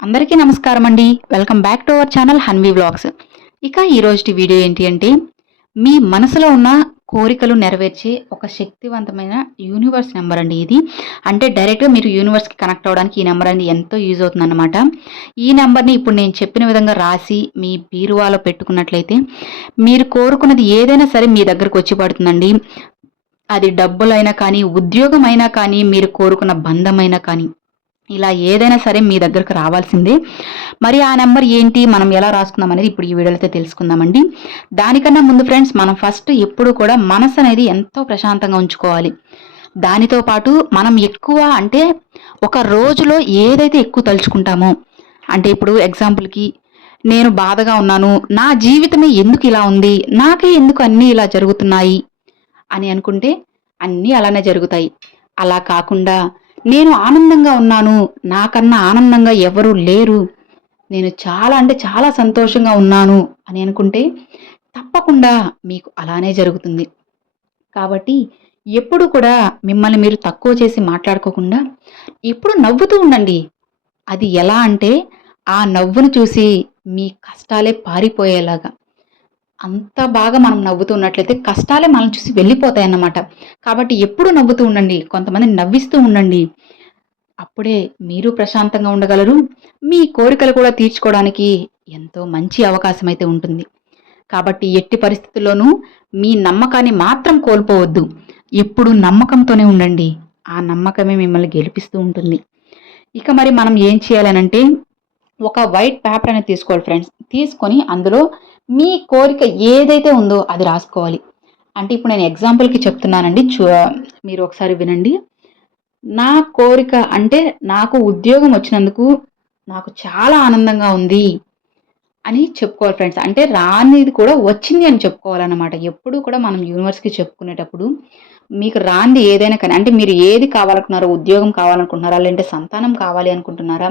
అందరికీ నమస్కారం అండి welcome back to our channel Hanvi vlogs ఇక ఈరోజు వీడియో ఏంటి అంటే మీ మనసులో ఉన్న కోరికలు నెరవేర్చే ఒక శక్తివంతమైన యూనివర్స్ నెంబర్ అండి ఇది. అంటే డైరెక్ట్గా మీరు యూనివర్స్కి కనెక్ట్ అవ్వడానికి ఈ నెంబర్ అనేది ఎంతో యూజ్ అవుతుందన్నమాట. ఈ నెంబర్ని ఇప్పుడు నేను చెప్పిన విధంగా రాసి మీ బీరువాలో పెట్టుకున్నట్లయితే మీరు కోరుకున్నది ఏదైనా సరే మీ దగ్గరకు వచ్చి పడుతుందండి. అది డబ్బులైనా కానీ ఉద్యోగమైనా కానీ మీరు కోరుకున్న బంధమైనా కానీ ఇలా ఏదైనా సరే మీ దగ్గరకు రావాల్సిందే. మరి ఆ నెంబర్ ఏంటి? మనం ఎలా రాసుకుందాం అనేది ఇప్పుడు ఈ వీడియోలో అయితే తెలుసుకుందామండి. దానికన్నా ముందు ఫ్రెండ్స్ మనం ఫస్ట్ ఎప్పుడు కూడా మనసు అనేది ఎంతో ప్రశాంతంగా ఉంచుకోవాలి. దానితో పాటు మనం ఎక్కువ అంటే ఒక రోజులో ఏదైతే ఎక్కువ తలుచుకుంటామో అంటే ఇప్పుడు ఎగ్జాంపుల్కి నేను బాధగా ఉన్నాను నా జీవితమే ఎందుకు ఇలా ఉంది నాకే ఎందుకు అన్నీ ఇలా జరుగుతున్నాయి అని అనుకుంటే అన్నీ అలానే జరుగుతాయి. అలా కాకుండా నేను ఆనందంగా ఉన్నాను. నాకన్నా ఆనందంగా ఎవరు లేరు. నేను చాలా అంటే చాలా సంతోషంగా ఉన్నాను అని అనుకుంటే తప్పకుండా మీకు అలానే జరుగుతుంది. కాబట్టి ఎప్పుడు కూడా మిమ్మల్ని మీరు తక్కువ చేసి మాట్లాడుకోకుండా ఎప్పుడు నవ్వుతూ ఉండండి. అది ఎలా అంటే ఆ నవ్వును చూసి మీ కష్టాలే పారిపోయేలాగా. అంత బాగా మనం నవ్వుతూ ఉన్నట్లయితే కష్టాలే మనం చూసి వెళ్ళిపోతాయి అన్నమాట కాబట్టి ఎప్పుడు నవ్వుతూ ఉండండి కొంతమంది నవ్విస్తూ ఉండండి. అప్పుడే మీరు ప్రశాంతంగా ఉండగలరు. మీ కోరికలు కూడా తీర్చుకోవడానికి ఎంతో మంచి అవకాశం అయితే ఉంటుంది. కాబట్టి ఎట్టి పరిస్థితుల్లోనూ మీ నమ్మకాన్ని మాత్రం కోల్పోవద్దు. ఎప్పుడు నమ్మకంతోనే ఉండండి. ఆ నమ్మకమే మిమ్మల్ని గెలిపిస్తూ ఉంటుంది. ఇక మరి మనం ఏం చేయాలనంటే ఒక వైట్ పేపర్ అనేది తీసుకోవాలి ఫ్రెండ్స్. తీసుకొని అందులో మీ కోరిక ఏదైతే ఉందో అది రాసుకోవాలి. అంటే ఇప్పుడు నేను ఎగ్జాంపుల్కి చెప్తున్నానండి. చూ మీరు ఒకసారి వినండి. నా కోరిక అంటే నాకు ఉద్యోగం వచ్చినందుకు నాకు చాలా ఆనందంగా ఉంది అని చెప్పుకోవాలి ఫ్రెండ్స్ అంటే రానిది కూడా వచ్చింది అని చెప్పుకోవాలన్నమాట. ఎప్పుడు కూడా మనం యూనివర్స్కి చెప్పుకునేటప్పుడు మీకు రాంది ఏదైనా కానీ అంటే మీరు ఏది కావాలనుకున్నారో ఉద్యోగం కావాలనుకుంటున్నారా లేదంటే సంతానం కావాలి అనుకుంటున్నారా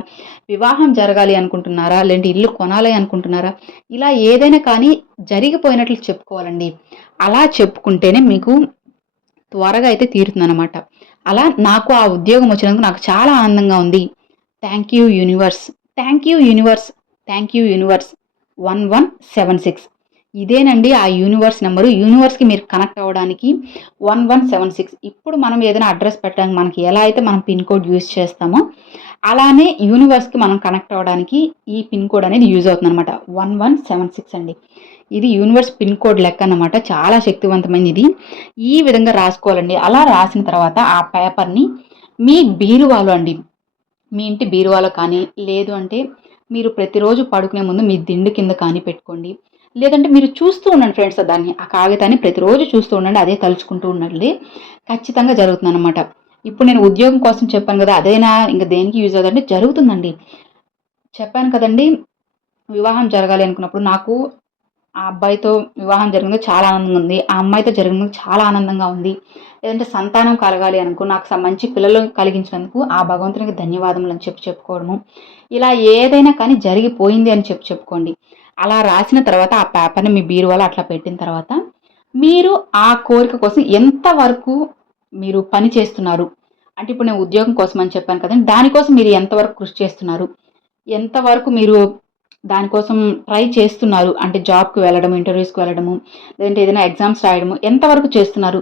వివాహం జరగాలి అనుకుంటున్నారా లేదంటే ఇల్లు కొనాలి అనుకుంటున్నారా ఇలా ఏదైనా కానీ జరిగిపోయినట్లు చెప్పుకోవాలండి. అలా చెప్పుకుంటేనే మీకు త్వరగా అయితే తీరుతుందన్నమాట. అలా నాకు ఆ ఉద్యోగం వచ్చినందుకు నాకు చాలా ఆనందంగా ఉంది. Thank you universe. Thank you universe. Thank you universe. One one seven six. ఇదేనండి ఆ యూనివర్స్ నెంబరు యూనివర్స్కి మీరు కనెక్ట్ అవ్వడానికి వన్ వన్ సెవెన్ సిక్స్ ఇప్పుడు మనం ఏదైనా అడ్రస్ పెట్టడానికి మనకి ఎలా అయితే మనం పిన్ కోడ్ యూజ్ చేస్తామో అలానే యూనివర్స్కి మనం కనెక్ట్ అవ్వడానికి ఈ పిన్ కోడ్ అనేది యూజ్ అవుతుంది అనమాట వన్ వన్ సెవెన్ సిక్స్ అండి. ఇది యూనివర్స్ పిన్ కోడ్ లెక్క అనమాట చాలా శక్తివంతమైనది ఇది. ఈ విధంగా రాసుకోవాలండి. అలా రాసిన తర్వాత ఆ పేపర్ని మీ బీరువాలో అండి. మీ ఇంటి బీరువాలో కానీ లేదు అంటే మీరు ప్రతిరోజు పడుకునే ముందు మీ దిండు కింద కానీ పెట్టుకోండి. లేదంటే మీరు చూస్తూ ఉండండి ఫ్రెండ్స్ దాన్ని ఆ కాగితాన్ని ప్రతిరోజు చూస్తూ ఉండండి అదే తలుచుకుంటూ ఉండండి. ఖచ్చితంగా జరుగుతుంది అనమాట ఇప్పుడు నేను ఉద్యోగం కోసం చెప్పాను కదా అదేనా? ఇంకా దేనికి యూజ్ అవుతుందంటే జరుగుతుందండి. చెప్పాను కదండి వివాహం జరగాలి అనుకున్నప్పుడు నాకు ఆ అబ్బాయితో వివాహం జరిగినందుకు చాలా ఆనందంగా ఉంది. ఆ అమ్మాయితో జరిగినందుకు చాలా ఆనందంగా ఉంది. లేదంటే సంతానం కలగాలి అనుకో నాకు మంచి పిల్లలు కలిగించినందుకు ఆ భగవంతునికి ధన్యవాదములు అని చెప్పి చెప్పుకోవడము. ఇలా ఏదైనా కానీ జరిగిపోయింది అని చెప్పి చెప్పుకోండి. అలా రాసిన తర్వాత ఆ పేపర్ని మీ బీరువాలో అట్లా పెట్టిన తర్వాత మీరు ఆ కోరిక కోసం ఎంతవరకు మీరు పని చేస్తున్నారు? అంటే ఇప్పుడు నేను ఉద్యోగం కోసం అని చెప్పాను కదండి దానికోసం మీరు ఎంతవరకు కృషి చేస్తున్నారు? ఎంతవరకు మీరు దానికోసం ట్రై చేస్తున్నారు? అంటే జాబ్కి వెళ్ళడం ఇంటర్వ్యూస్కి వెళ్ళడము లేదంటే ఏదైనా ఎగ్జామ్స్ రాయడము ఎంతవరకు చేస్తున్నారు?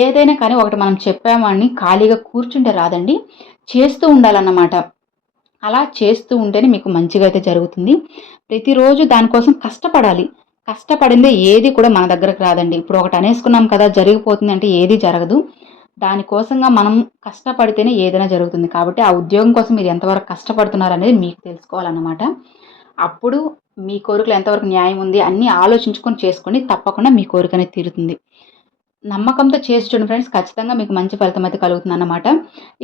ఏదైనా కానీ ఒకటి మనం చెప్పామని ఖాళీగా కూర్చుంటే రాదండి చేస్తూ ఉండాలన్నమాట. అలా చేస్తూ ఉంటేనే మీకు మంచిగా అయితే జరుగుతుంది. ప్రతిరోజు దానికోసం కష్టపడాలి. కష్టపడిందే ఏది కూడా మన దగ్గరకు రాదండి. ఇప్పుడు ఒకటి అనేసుకున్నాం కదా జరిగిపోతుంది అంటే ఏది జరగదు. దానికోసంగా మనం కష్టపడితేనే ఏదైనా జరుగుతుంది. కాబట్టి ఆ ఉద్యోగం కోసం మీరు ఎంతవరకు కష్టపడుతున్నారు అనేది మీకు తెలుసుకోవాలన్నమాట. అప్పుడు మీ కోరికలు ఎంతవరకు న్యాయం ఉంది అన్నీ ఆలోచించుకొని చేసుకోండి తప్పకుండా మీ కోరిక అనేది తీరుతుంది. నమ్మకంతో చేస్తుండే ఫ్రెండ్స్. ఖచ్చితంగా మీకు మంచి ఫలితం అయితే కలుగుతుంది అన్నమాట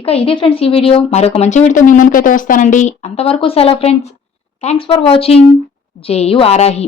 ఇక ఇదే ఫ్రెండ్స్ ఈ వీడియో. మరొక మంచి వీడియోతో మీ ముందుకైతే వస్తానండి. అంతవరకు సెలవు ఫ్రెండ్స్. థ్యాంక్స్ ఫర్ వాచింగ్ జేయు ఆరాహి.